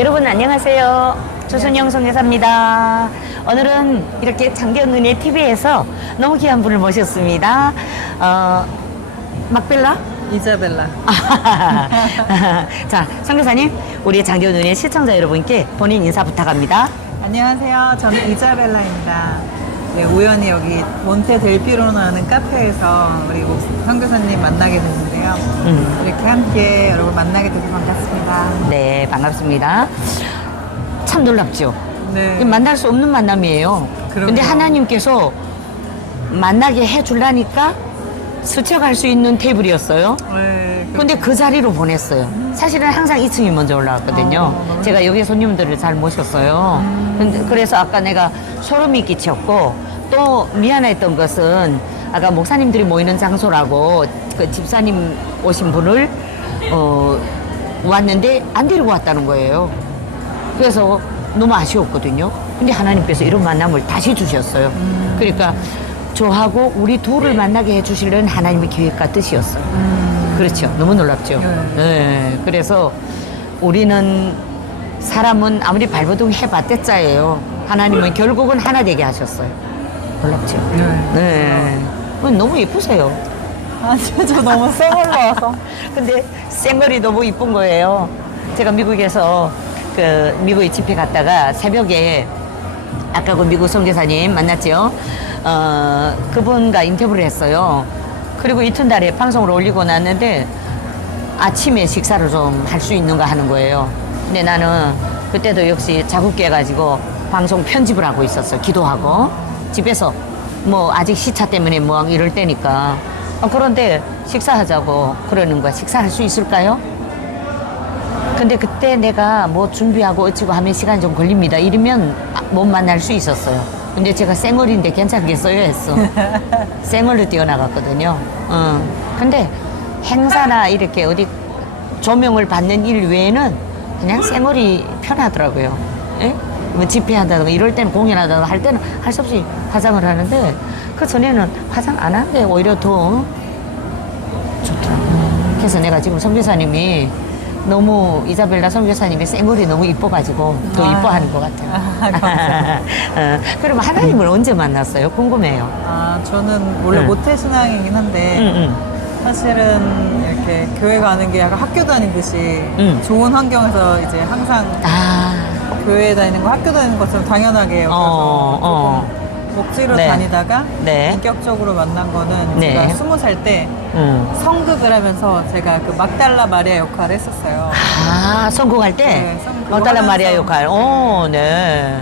여러분 안녕하세요. 조선영 성대사입니다. 오늘은 이렇게 장기현은의 TV에서 너무 귀한 분을 모셨습니다. 어, 막벨라? 이자벨라. 자, 성교사님, 우리 장기현은의 시청자 여러분께 본인 인사 부탁합니다. 안녕하세요. 저는 이자벨라입니다. 네, 우연히 여기 몬테 델피로나는 카페에서 우리 선교사님 만나게 됐는데 요. 음. 이렇게 함께 여러분 만나게 돼서 반갑습니다. 네, 반갑습니다. 참 놀랍죠? 네. 만날 수 없는 만남이에요. 그럼요. 근데 하나님께서 만나게 해주려니까 스쳐갈 수 있는 테이블이었어요. 네, 그- 근데 그 자리로 보냈어요. 사실은 항상 2층이 먼저 올라왔거든요. 어, 너무 제가 여기 손님들을 잘 모셨어요. 근데 그래서 아까 내가 소름이 끼쳤고 또 미안했던 것은 아까 목사님들이 모이는 장소라고 그 집사님 오신 분을 어, 왔는데 안 데리고 왔다는 거예요. 그래서 너무 아쉬웠거든요. 근데 하나님께서 이런 만남을 다시 주셨어요. 그러니까 저하고 우리 둘을 만나게 해주시려는 하나님의 계획과 뜻이었어요. 그렇죠. 너무 놀랍죠. 네. 네. 그래서 우리는 사람은 아무리 발버둥 해봤대자예요. 하나님은 결국은 하나 되게 하셨어요. 놀랍죠. 네. 네. 어, 너무 예쁘세요. 아, 진짜 너무 쌩 올라와서. 근데 생얼이 너무 이쁜 거예요. 제가 미국에서 그 미국에 집회 갔다가 새벽에 아까 그 미국 선교사님 만났죠. 어, 그분과 인터뷰를 했어요. 그리고 이튿날에 방송을 올리고 났는데 아침에 식사를 좀 할 수 있는가 하는 거예요. 근데 나는 그때도 역시 자국해가지고 방송 편집을 하고 있었어요. 기도하고 집에서 뭐 아직 시차 때문에 뭐 이럴 때니까 어, 그런데 식사하자고 그러는 거야. 식사할 수 있을까요? 근데 그때 내가 뭐 준비하고 어찌고 하면 시간이 좀 걸립니다. 이러면 아, 못 만날 수 있었어요. 근데 제가 쌩얼인데 괜찮겠어요? 했어. 쌩얼로 뛰어나갔거든요. 어. 근데 행사나 이렇게 어디 조명을 받는 일 외에는 그냥 쌩얼이 편하더라고요. 예? 뭐 집회한다든가 이럴 때는 공연하다든가 할 때는 할 수 없이 화장을 하는데 그 전에는 화장 안 하는 게 오히려 더 좋더라고요. 그래서 내가 지금 선교사님이 너무 이자벨라 선교사님이 생얼이 너무 이뻐가지고 더 아. 이뻐하는 것 같아요. 아, 감사합니다. 어, 그럼 하나님을 언제 만났어요? 궁금해요. 아, 저는 원래 응. 모태 신앙이긴 한데, 응, 응. 사실은 이렇게 교회 가는 게 약간 학교 다니듯이 응. 좋은 환경에서 이제 항상 아, 교회 다니는 거 학교 다니는 것처럼 당연하게 여겨서 어, 어. 목지로 네. 다니다가 네. 인격적으로 만난 거는 네. 제가 스무 살 때 음. 성극을 하면서 제가 그 막달라 마리아 역할을 했었어요. 아, 성공할 때? 네, 성공 막달라 마리아 하면서. 역할. 오, 네.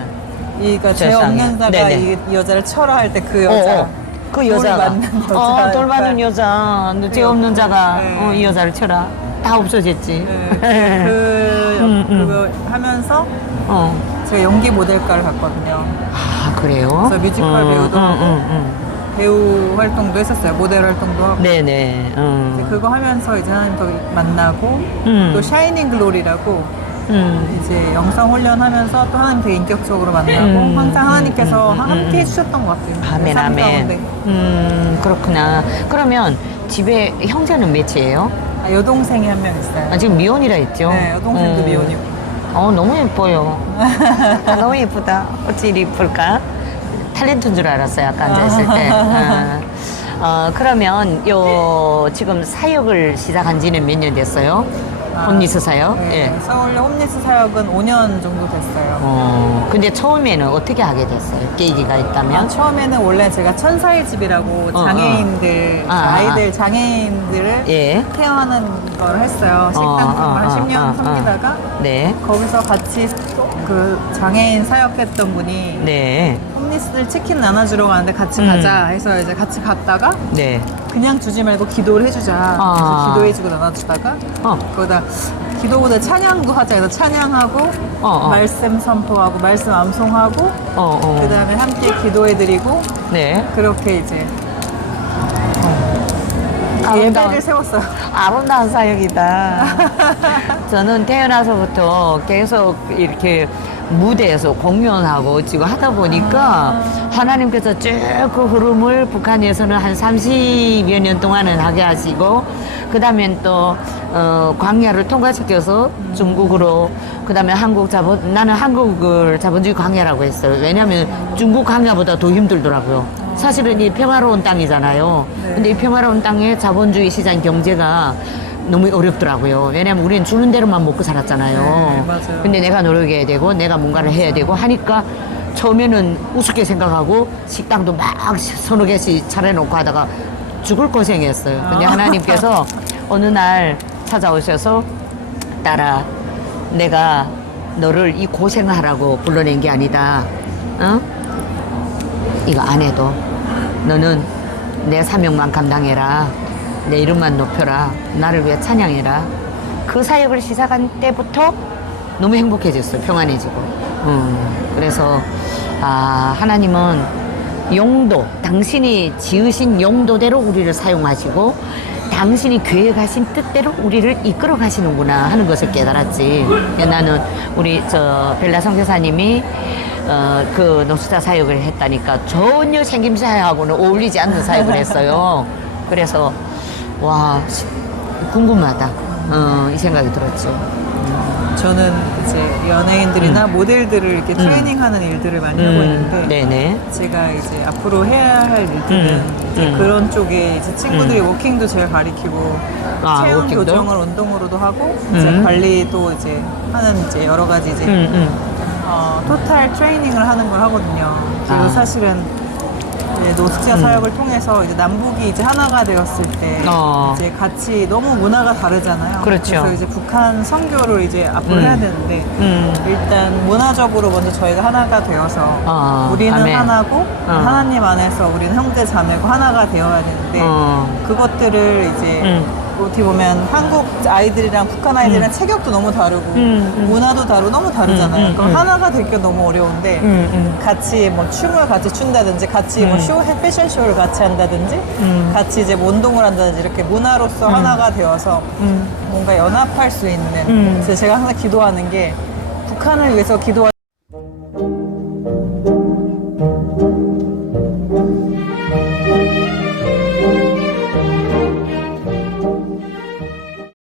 이가 죄 세상에. 없는 자가 네네. 이, 이 여자를 철화할 때그 어, 여자. 어. 그 여자가. 돌 맞는 여자. 어, 돌 역할. 여자. 죄 네. 없는 자가 네. 어, 이 여자를 쳐라. 다 없어졌지. 네, 그, 음, 음. 그거 하면서 어. 제가 연기 모델과를 갔거든요. 아, 그래요? 그래서 뮤지컬 배우도 하고. 배우 활동도 했었어요. 모델 활동도 하고. 네네. 이제 음. 그거 하면서 이제 하나님 더 만나고 음. 또 샤이닝 글로리라고 음. 이제 영상 훈련하면서 또 하나님 되게 인격적으로 만나고 음. 항상 하나님께서 음, 음, 함께 음. 해주셨던 것 같아요. 아멘, 삶 아멘. 가운데. 음, 그렇구나. 그러면 집에 형제는 몇이에요? 아, 여동생이 한 명 있어요. 아, 지금 미혼이라 했죠? 네, 여동생도 음. 미혼이고. 어, 너무 예뻐요. 아, 너무 예쁘다. 어찌 이리 예쁠까? 탤런트인 줄 알았어요, 아까 앉아있을 때. 어. 어, 그러면 요, 지금 사역을 시작한 지는 몇 년 됐어요? 아, 홈리스 사역? 네, 예. 서울의 홈리스 사역은 5년 정도 됐어요. 어, 근데 처음에는 어떻게 하게 됐어요? 계기가 있다면? 아, 처음에는 원래 제가 천사의 집이라고 어, 장애인들, 아, 아, 아 이들 장애인들을 예. 케어하는 걸 했어요. 식당 어, 어, 한 어, 10년 어, 어. 섬기다가 네. 거기서 같이 그 장애인 사역했던 분이 네. 홈리스들 치킨 나눠주러 가는데 같이 음. 가자 해서 이제 같이 갔다가 네. 그냥 주지 말고 기도를 해주자. 아. 그래서 기도해주고 나눠주다가 어. 거기다 기도보다 찬양도 하자 해서 찬양하고 어, 어. 말씀 선포하고 말씀 암송하고 어, 어. 그 다음에 함께 기도해드리고 네. 그렇게 이제 아름다운- 예배를 세웠어요. 아름다운 사역이다. 저는 태어나서부터 계속 이렇게 무대에서 공연하고 지금 하다 보니까 하나님께서 쭉 그 흐름을 북한에서는 한 30여 년 동안은 하게 하시고 그 다음엔 또 어, 광야를 통과시켜서 중국으로 그 다음에 한국 자본 나는 한국을 자본주의 광야라고 했어요. 왜냐하면 중국 광야보다 더 힘들더라고요. 사실은 이 평화로운 땅이잖아요. 네. 근데 이 평화로운 땅에 자본주의 시장 경제가 너무 어렵더라고요. 왜냐면 우리는 주는 대로만 먹고 살았잖아요. 네, 맞아요. 근데 내가 노력해야 되고 내가 뭔가를 해야 되고 하니까 처음에는 우습게 생각하고 식당도 막 서너 개씩 차려놓고 하다가 죽을 고생했어요. 근데 아. 하나님께서 어느 날 찾아오셔서 딸아 내가 너를 이 고생을 하라고 불러낸 게 아니다. 어? 이거 안 해도 너는 내 사명만 감당해라. 내 이름만 높여라. 나를 위해 찬양해라. 그 사역을 시작한 때부터 너무 행복해졌어요. 평안해지고. 음, 그래서, 아, 하나님은 용도, 당신이 지으신 용도대로 우리를 사용하시고, 당신이 계획하신 뜻대로 우리를 이끌어 가시는구나 하는 것을 깨달았지. 나는 우리 저 벨라 선교사님이 어, 그 노숙자 사역을 했다니까 전혀 생김새하고는 어울리지 않는 사역을 했어요. 그래서 와 시- 궁금하다. 어, 이 생각이 들었죠. 저는 이제 연예인들이나 모델들을 이렇게 트레이닝하는 일들을 많이 하고 있는데 음. 네네. 제가 이제 앞으로 해야 할 일들은 음, 이제 음. 그런 쪽에 이제 친구들이 워킹도 제가 가리키고 아, 체형 워킹도? 교정을 운동으로도 하고 이제 음. 관리도 이제 하는 이제 여러 가지 이제 음, 음. 어, 토탈 트레이닝을 하는 걸 하거든요. 그리고 아. 사실은 이제 노숙자 음. 사역을 통해서 이제 남북이 이제 하나가 되었을 때 어. 이제 같이 너무 문화가 다르잖아요. 그렇죠. 래서 이제 북한 선교를 이제 앞으로 음. 해야 되는데 음. 일단 문화적으로 먼저 저희가 하나가 되어서 어, 우리는 아멘. 하나고 어. 하나님 안에서 우리는 형제 자매고 하나가 되어야 되는데 어. 그것들을 이제 음. 어떻게 보면 한국 아이들이랑 북한 아이들이랑 체격도 너무 다르고 음, 음. 문화도 다르고 너무 다르잖아요. 음, 음, 그럼 음. 하나가 되기가 너무 어려운데 음, 음. 같이 뭐 춤을 같이 춘다든지 같이 뭐 음. 쇼, 패션 쇼를 같이 한다든지 음. 같이 이제 뭐 운동을 한다든지 이렇게 문화로서 하나가 되어서 음. 뭔가 연합할 수 있는 음. 그래서 제가 항상 기도하는 게 북한을 위해서 기도할